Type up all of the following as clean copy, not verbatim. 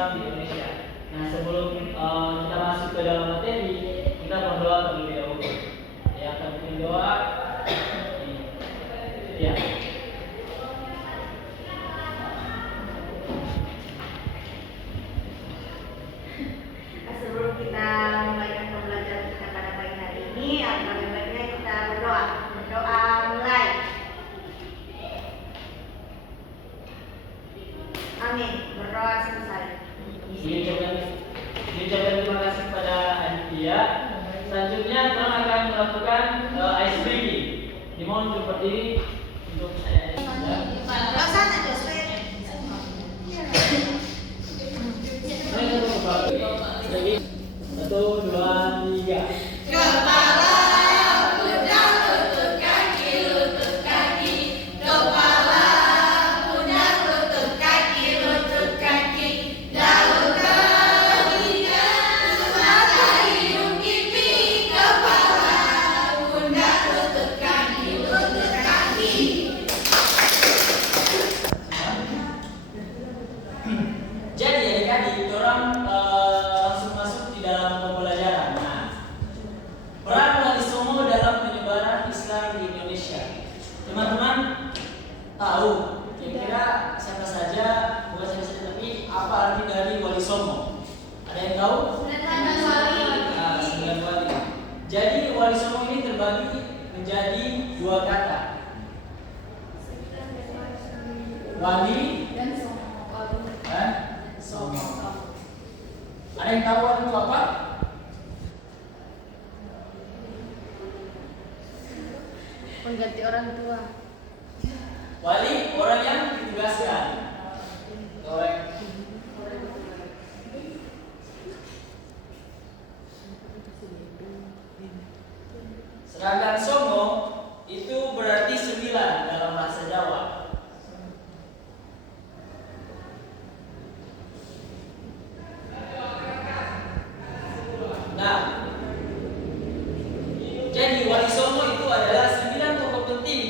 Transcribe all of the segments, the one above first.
Islam di Indonesia. Nah, sebelum kita masuk ke dalam materi, kita berdoa terlebih dahulu. Ya, kita bikin doa. Ya. Sebelum kita memulai pembelajaran kita pada pagi hari ini, alangkah baiknya kita berdoa. Berdoa mulai. Amin. Berdoa selesai. Diucapkan terima kasih kepada Aditya. Selanjutnya kita akan melakukan ice breaking. Dimohon untuk berdiri untuk saya. Satu, dua, tiga. Jadi adik-adik, orang langsung masuk di dalam pembelajaran. Nah, peran Wali Songo dalam penyebaran Islam di Indonesia. Teman-teman tahu kira-kira siapa saja, bukan siapa saja, tapi apa arti dari Wali Songo? Ada yang tahu? 9 wali. Nah, 9 wali. Jadi Wali Songo ini terbagi menjadi 2 kata. Wali dan Songo. Ada yang tahu itu apa? Pengganti orang tua. Wali orang yang ditugaskan. Sedangkan Songo itu berarti 9 dalam bahasa Jawa. Nah, jadi Wali Songo itu adalah 9 tokoh penting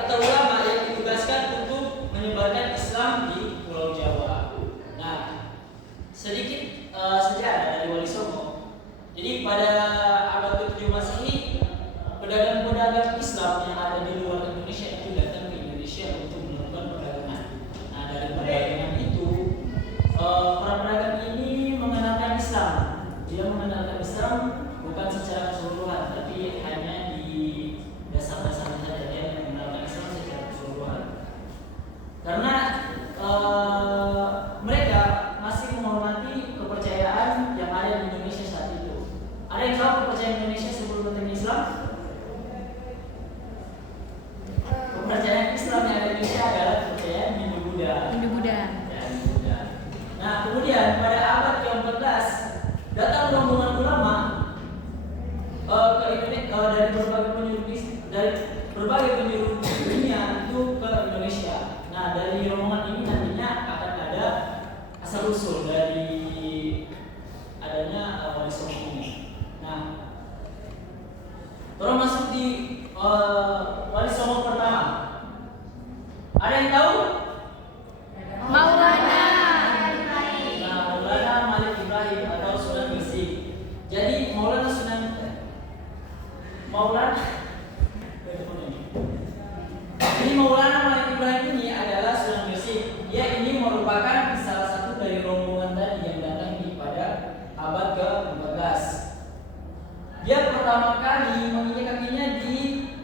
atau ulama yang ditugaskan untuk menyebarkan Islam di Pulau Jawa. Nah, sedikit sejarah dari Wali Songo. Jadi pada abad ke-7 Masehi, pedagang-pedagang Islam yang ada di luar Indonesia itu datang ke Indonesia untuk melakukan perdagangan. Nah, dari perdagangan itu para pedagang ini mengenalkan Islam. Dia mengenalkan Islam bukan secara keseluruhan, tapi hanya di dasar-dasarnya saja. Dia mengenalkan Islam secara keseluruhan. Karena mereka masih menghormati kepercayaan yang ada di Indonesia saat itu. Ada yang tahu kepercayaan Indonesia sebelum datang Islam? Kepercayaan Islam yang ada di Indonesia adalah kepercayaan Hindu-Buddha. Ya, Hindu-Buddha. Nah, kemudian pada abad ke-14 datang rombongan ulama ke Indonesia dari berbagai penjuru dunia itu ke Indonesia. Nah, dari rombongan ini nantinya akan ada asal usul dari adanya Wali Songo ini. Nah, orang masuk di Wali Songo pertama. Ada yang tahu? Maulana. Nah, Maulana Malik Ibrahim atau Sunan Gresik. Jadi Maulana Jadi Maulana Malik Ibrahim ini adalah Sunan Gresik. Dia ini merupakan salah satu dari rombongan tadi yang datang pada abad ke-14. Dia pertama kali menginjak kakinya di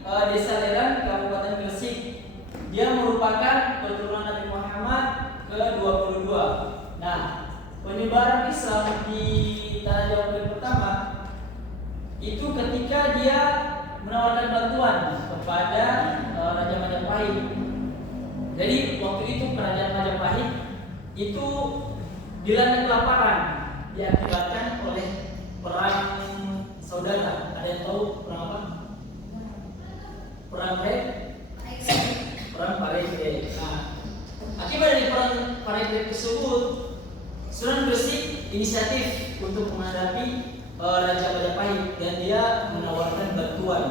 Desa Leran, Kabupaten Gresik. Dia merupakan keturunan Nabi Muhammad ke-22. Nah, penyebaran Islam di Tanah Jawa yang pertama itu ketika dia menawarkan bantuan kepada Raja Majapahit. Jadi waktu itu kerajaan Majapahit itu dilanda kelaparan diakibatkan oleh perang saudara. Ada yang tahu perang apa? Perang Parepare. Nah, akibat dari perang Parepare tersebut, Sunan Gresik inisiatif untuk menghadapi Raja Majapahit dan dia menawarkan bantuan.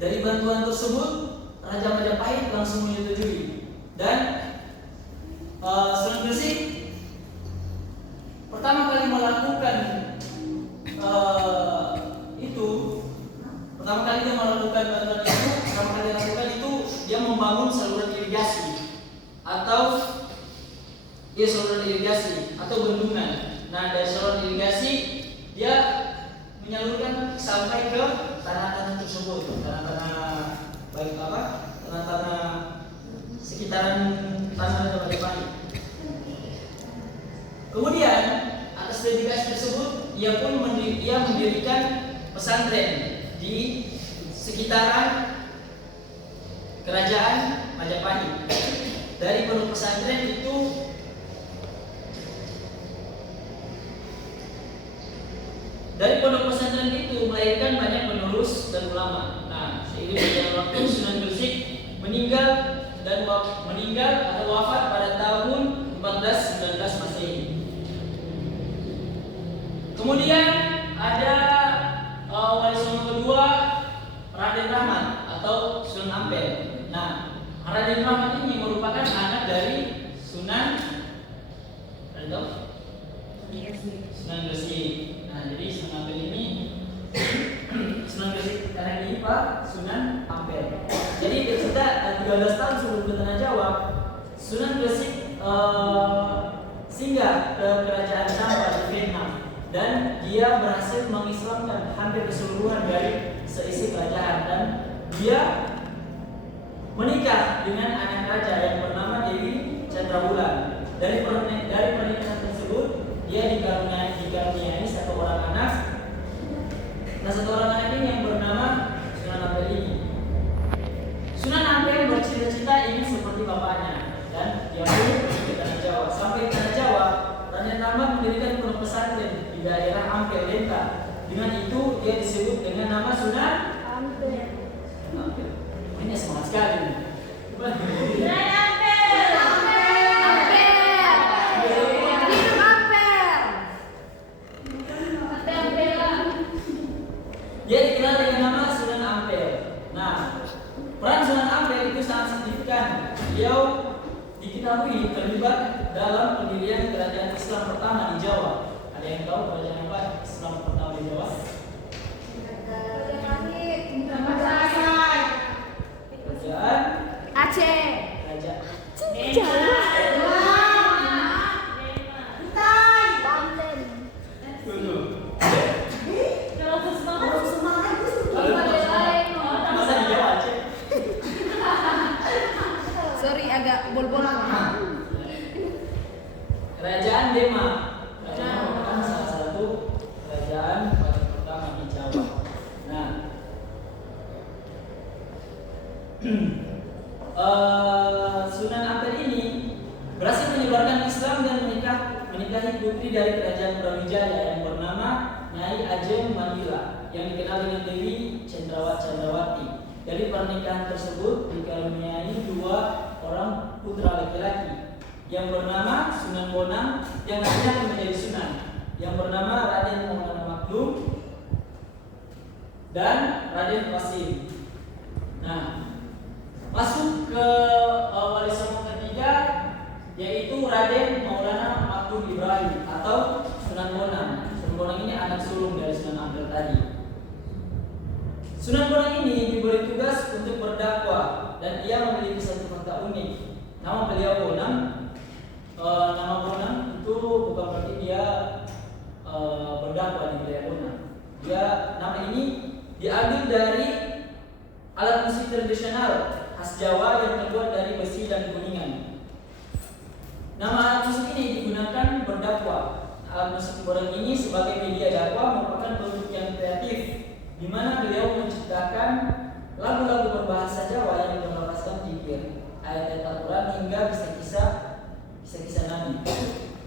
Dari bantuan tersebut Raja Majapahit langsung menyetujui dan Sunan Gresik irigasi atau bendungan. Nah, dari saluran irigasi dia menyalurkan sampai ke tanah-tanah tersebut, tanah-tanah baik apa? Tanah-tanah sekitaran tanah Majapahit. Kemudian atas dedikasi tersebut ia mendirikan pesantren di sekitaran kerajaan Majapahit. Dari pondok pesantren itu melahirkan banyak penerus dan ulama. Nah, seiring berjalannya waktu Sunan Gresik meninggal atau wafat pada tahun 1419 Masehi. Kemudian ada Wali Songo kedua, Raden Rahmat atau Sunan Ampel. Nah, Raden Rahmat ini merupakan anak dari Sunan Gresik. Nah, jadi Sunan Ampel ini Sunan Gresik karena ini Pak Sunan Ampel. Jadi kita 13 tahun sebelum ke Tanah Jawa, Sunan Gresik singgah ke kerajaan Samba di Vietnam dan dia berhasil mengislamkan hampir keseluruhan dari seisi kerajaan dan dia menikah dengan anak raja yang bernama Dewi Chandrabulan. Dari pernikahan tersebut dia dikaruniai satu orang anak. Nah, satu orang anak ini yang bernama Sunan Ampel ini. Sunan Ampel bercita-cita ingin seperti bapaknya dan dia pun pergi ke Tanah Jawa. Sampai di Tanah Jawa, Raden Rahmat mendirikan pondok pesantren di daerah Ampel Lenta. Dengan itu dia disebut dengan nama Sunan Ampel. Ini semangat sekali. Dia dikenal dengan nama Sunan Ampel. Nah, peran Sunan Ampel itu sangat signifikan. Beliau diketahui terlibat dalam pendirian kerajaan Islam pertama di Jawa. Ada yang tahu kerajaan apa Islam pertama di Jawa? Kerajaan Aceh. Kerajaan masa di Jawa Aceh? Sorry, agak bol-bol. Kerajaan Demak. Kerajaan merupakan salah satu kerajaan paling pertama di Jawa. Nah, Sunan Ampel ini berhasil menyebarkan Islam dan menikahi putri dari kerajaan Brawijaya yang bernama Nyai Ajeng Mandila yang dikenal dengan Dewi Cendrawati. Dari pernikahan tersebut dikaruniai 2 orang putra laki-laki yang bernama Sunan Bonang yang akhirnya akan menjadi Sunan, yang bernama Raden Maulana Maklum dan Raden Wasim. Nah, masuk ke Wali Songo ketiga yaitu Raden Maulana Maklum Ibrahim atau Sunan Bonang. Sunan Bonang ini anak sulung dari Sunan Ampel tadi. Sunan Bonang ini diberi tugas untuk berdakwah dan ia memiliki satu fakta unik. Nama beliau Bonang. Nama Bonang itu bukan berarti dia berdakwah di wilayah Bonang. Nama ini diambil dari alat musik tradisional khas Jawa yang terbuat dari besi dan kuningan. Nama alat musik ini digunakan berdakwah. Alat musik Bonang ini sebagai media dakwah merupakan bentuk yang kreatif, di mana beliau menciptakan lagu-lagu berbahasa Jawa yang berlafazkan zikir, ayat-ayat Al-Quran hingga kisah-kisah Nabi,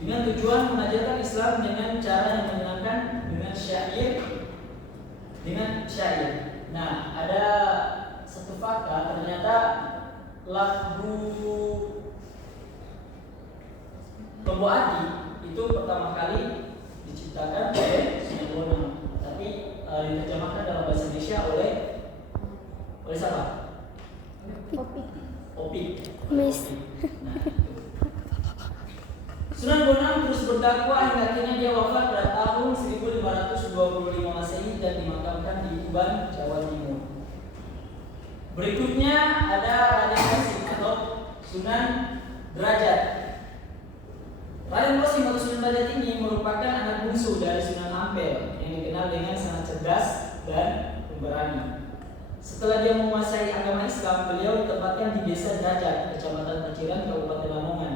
dengan tujuan mengajarkan Islam dengan cara yang menyenangkan dengan syair. Nah, ada satu fakta, ternyata lagu Tombo Ati itu pertama kali diciptakan oleh Sunan Bonang, tapi diterjemahkan dalam bahasa Indonesia oleh siapa? Opik. Nah, Sunan Bonang terus berdakwah hingga akhirnya dia wafat pada tahun 1525 Masehi dan dimakamkan di Tuban, Jawa Timur. Berikutnya ada Raden Wasim atau Sunan Derajat. Raden Kosim atau Sunan Derajat ini merupakan anak bungsu dari Sunan Ampel yang dikenal dengan sangat cerdas dan pemberani. Setelah dia menguasai agama Islam, beliau ditempatkan di Desa Derajat, Kecamatan Paciran, Kabupaten Lamongan.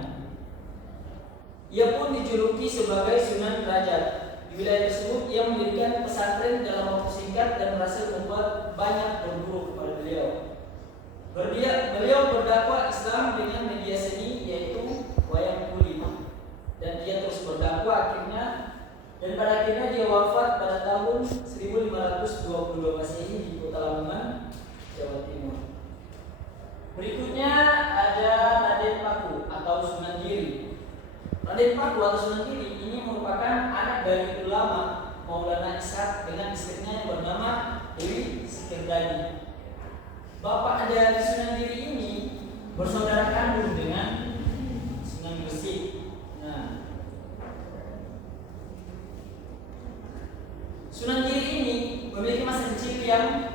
Ia pun dijuluki sebagai Sunan Derajat. Di wilayah tersebut, ia mendirikan pesantren dalam waktu singkat dan berhasil membuat banyak berguru kepada beliau. Beliau berdakwah Islam dengan media seni yaitu wayang kulit, dan dia terus berdakwah dan pada akhirnya dia wafat pada tahun 1522 Masehi di Kota Lamongan, Jawa Timur. Berikutnya ada Raden Paku atau Sunan Giri. Raden Paku atau Sunan Giri ini merupakan anak dari ulama Maulana Ishaq dengan istrinya yang bernama Dewi Sekirdani. Bapak dari Sunan Giri ini bersaudara kandung dengan Sunan Gresik. Nah, Sunan Giri ini memiliki masa kecil yang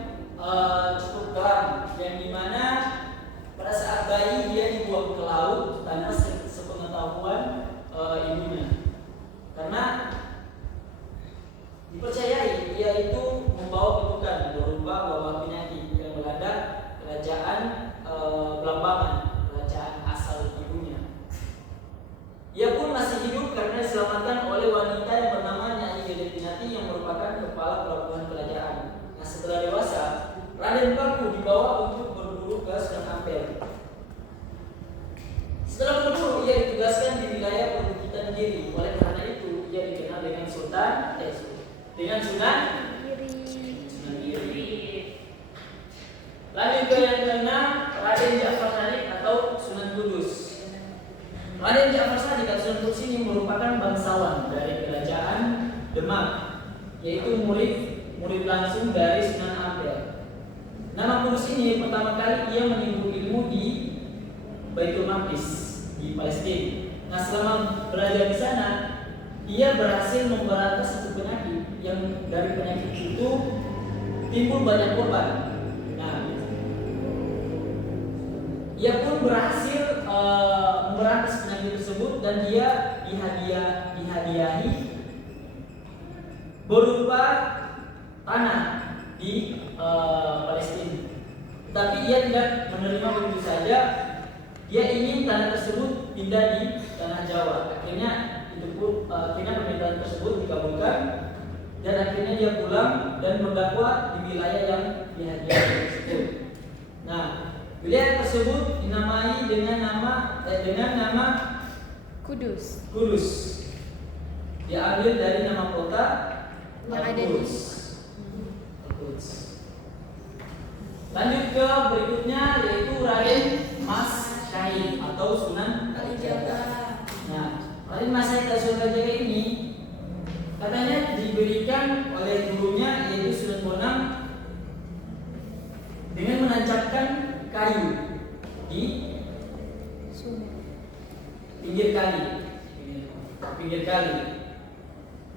cukup kelam, yang dimana pada saat bayi dia dibuang ke laut tanpa sepengetahuan ibunya, karena dipercayai ia itu membawa kutukan berupa wabah penyakit yang melanda kerajaan Belambangan, kerajaan asal ibunya. Ia pun masih hidup karena diselamatkan oleh wanita yang bernama Nyai Gede Pinati yang merupakan kepala pelabuhan kerajaan. Nah, setelah dewasa, Raden Paku dibawa untuk berburu ke Sunan Ampel. Setelah berburu, ia ditugaskan di wilayah perbukitan Giri. Oleh karena itu, ia dikenal dengan Sunan Giri. Lanjut ke yang keenam, Raden Ja'far Sadiq atau Sunan Kudus. Raden Ja'far Sadiq atau Sunan Kudus ini merupakan bangsawan dari kerajaan Demak, yaitu murid langsung dari Sunan Ampel. Nama Kudus ini pertama kali ia menyinggung ilmu di Baitul Maqdis di Palestina. Nah, selama belajar di sana, ia berhasil memberantas satu penyakit yang dari penyakit itu timbul banyak korban. Nah, ia pun berhasil memberantas penyakit tersebut dan dia dihadiahi berupa tanah di Palestina. Tapi ia tidak menerima begitu saja. Dia ingin tanah tersebut pindah di tanah Jawa. Akhirnya permintaan tersebut dikabulkan dan akhirnya dia pulang dan berdakwah di wilayah yang dihadiahi tersebut. Nah, wilayah tersebut dinamai dengan nama Kudus. Diambil dari nama kota Yang ada di Al-Quds. Lanjut ke berikutnya yaitu Raden Mas Syahid atau Sunan Kalijaga. Nah, Raden Mas Syahid atau Sunan Kalijaga ini katanya diberikan oleh gurunya yaitu Sunan Bonang dengan menancapkan kayu di pinggir kali.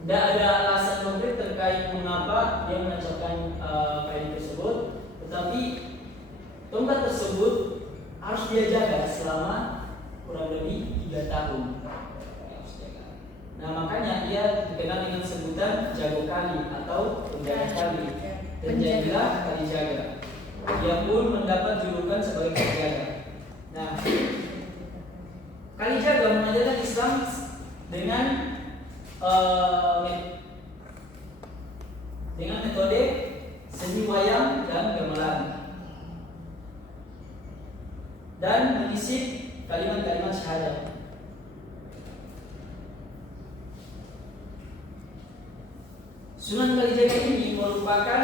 Tidak ada alasan konkret terkait mengapa dia menancapkan kayu tersebut, tetapi tongkat tersebut harus dia jaga selama kurang lebih 3 tahun. Nah, makanya ia dikenal dengan sebutan jago kali atau penjaga kali. Penjaga kali jaga. Dia pun mendapat julukan sebagai kalijaga. Nah, kalijaga mengajarkan Islam dengan metode seni wayang dan gamelan dan mengisi kalimat-kalimat syahadat. Sunan Kalijaga ini merupakan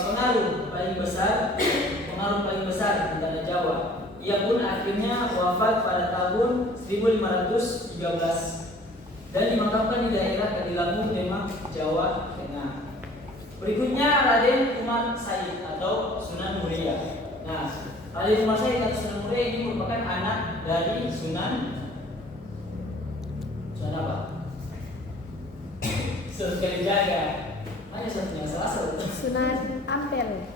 pengaruh paling besar di tanah Jawa. Ia pun akhirnya wafat pada tahun 1513 dan dimakamkan di daerah Kadilangu, Demak, Jawa Tengah. Berikutnya Raden Umar Said atau Sunan Muria. Nah, Raden Umar Said atau Sunan Muria ini merupakan anak dari Sunan apa? Sunan Kalijaga. Hanya satunya salah satu. Sunan Ampel.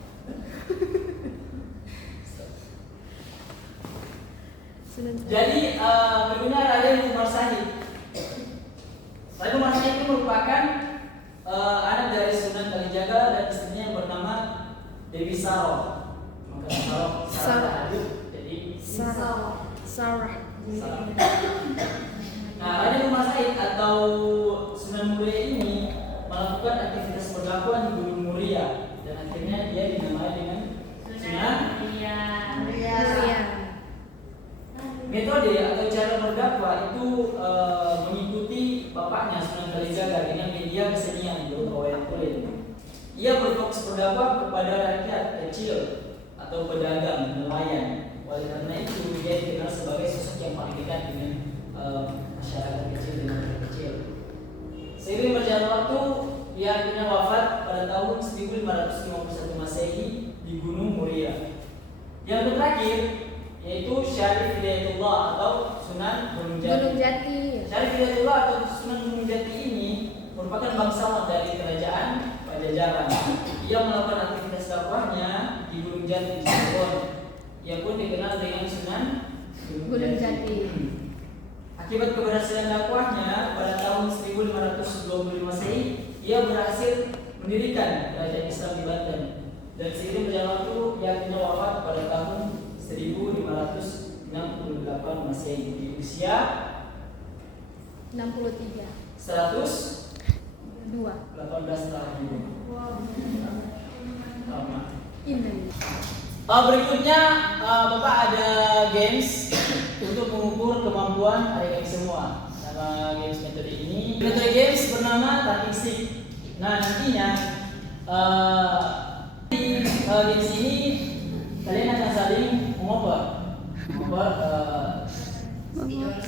Jadi berikutnya Raden Umar Said. Ia berfokus berdakwah kepada rakyat kecil atau pedagang, nelayan. Oleh karena itu dia dikenal sebagai sosok yang paling dekat dengan masyarakat kecil dan rakyat kecil. Seiring berjalan waktu, ia akhirnya wafat pada tahun 1551 Masehi di Gunung Muria. Yang terakhir yaitu Syarif Hidayatullah atau Sunan Gunung Jati. Gunung Jati. Syarif Hidayatullah atau Sunan Gunung Jati ini merupakan bangsawan dari kerajaan Pajajaran. Ia melakukan aktivitas dakwahnya di Gunung Jati di Cirebon. Ia pun dikenal dengan Sunan Gunung Jati. Akibat keberhasilan dakwahnya pada tahun 1520 Masehi, ia berhasil mendirikan kerajaan Islam di Banten. Dan seiring berjalan waktu, ia akhirnya wafat pada tahun 1568 Masehi di usia 63. 118 tahun. Ini. Berikutnya Bapak ada games untuk mengukur kemampuan adik-adik semua. Nama games metode ini, metode games bernama tapping stick. Nah nantinya di games ini kalian akan saling mengubah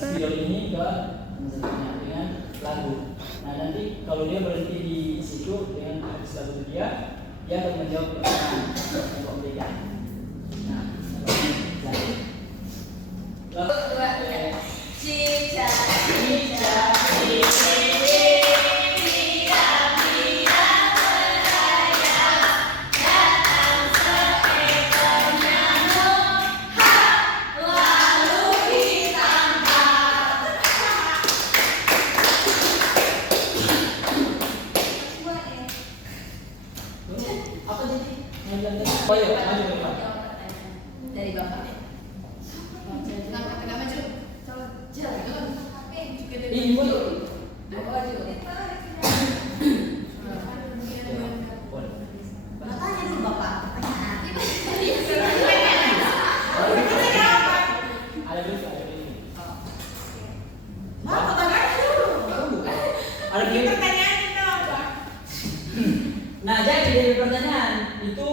video ini ke satunya dengan lagu. Nah nanti kalau dia berhenti di situ dengan habis lagu dia akan menjawab pertanyaan yang komplikan. Nah, apa jadi? Oh iya, maju ke depan. Dari Bapak. Ini maju. Makanya dulu Bapak. Ada brief, ada brief. Bapak pertanyaan dulu. Ada brief. Nah, jadi dari pertanyaan itu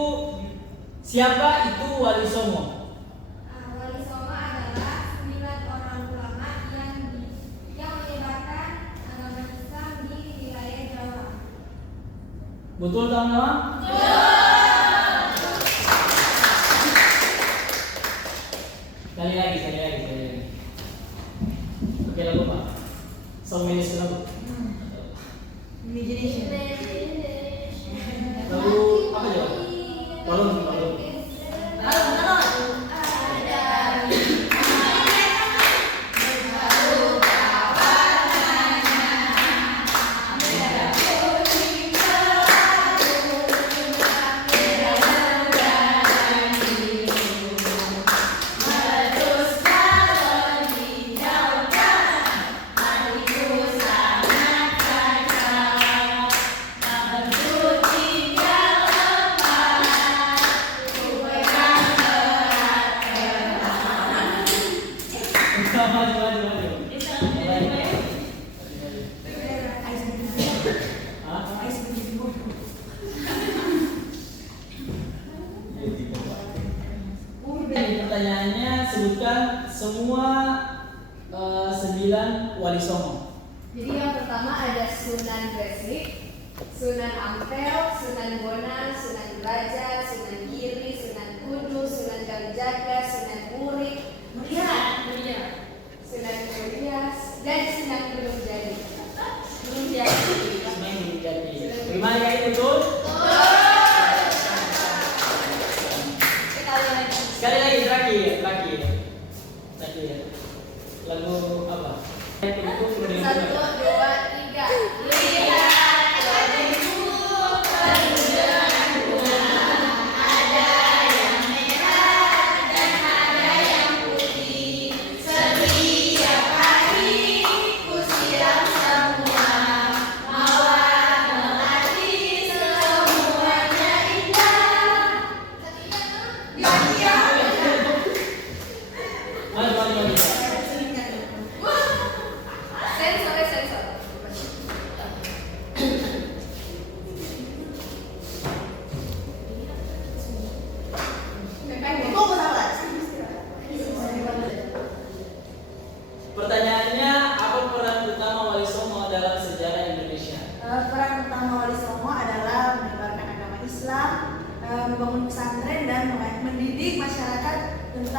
siapa itu Wali Songo? Wali Songo adalah 9 orang ulama yang menyebarkan agama Islam di wilayah Jawa. Betul teman-teman? Sekali lagi. Oke lagu Pak. Song minister lagu. Lagu apa jawab? Balon. Pertanyaannya sebutkan semua 9 Wali Songo. Jadi yang pertama ada Sunan Gresik, Sunan Ampel, Sunan Bonang, Sunan Derajat, Sunan Giri, Sunan Kudus, Sunan Kalijaga, Sunan Murid, Sunan Muria, dan Sunan Gunung Jati. Terima kasih betul. Sekali lagi terakhir. Lagu apa? Satu, dua, tiga. Lihat wajahmu penuh dengan bunga. Ada yang merah dan ada yang putih. Setiap hari ku siram semua. Mawar melati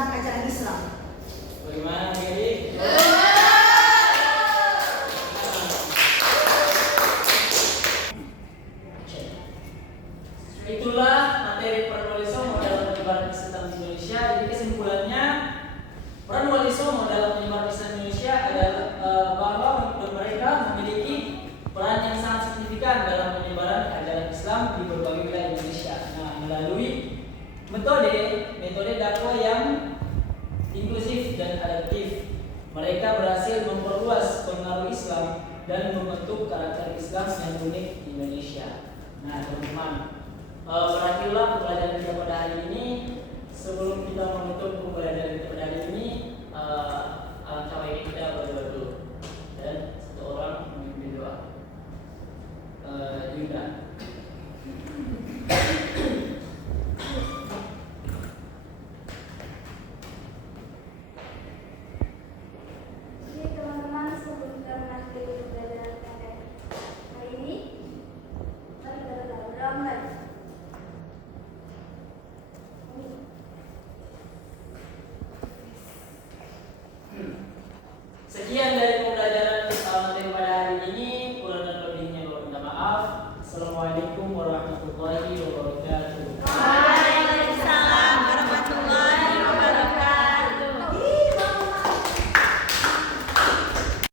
tentang ajaran Islam. Bagaimana Giri? Itulah materi peran wali songo dalam penyebaran Islam di Indonesia. Jadi kesimpulannya, peran wali songo dalam penyebaran Islam di Indonesia adalah bahwa mereka memiliki peran yang sangat signifikan dalam penyebaran ajaran Islam di berbagai wilayah Indonesia. Nah, melalui metode dakwah yang inklusif dan adaptif, mereka berhasil memperluas pengaruh Islam dan membentuk karakter Islam yang unik di Indonesia. Nah, teman-teman, berakhirlah pembelajaran kita pada hari ini. Sebelum kita menutup pembelajaran kita pada hari ini, alangkah baiknya kita berdoa dulu dan satu orang memimpin doa. Yuda. Jadi teman-teman, sebelum kita mengakhiri pembelajaran pada hari ini, mari kita berdoa. Sekian dari pembelajaran materi pada hari ini. Kurang dan lebihnya mohon maaf. Assalamualaikum warahmatullahi wabarakatuh.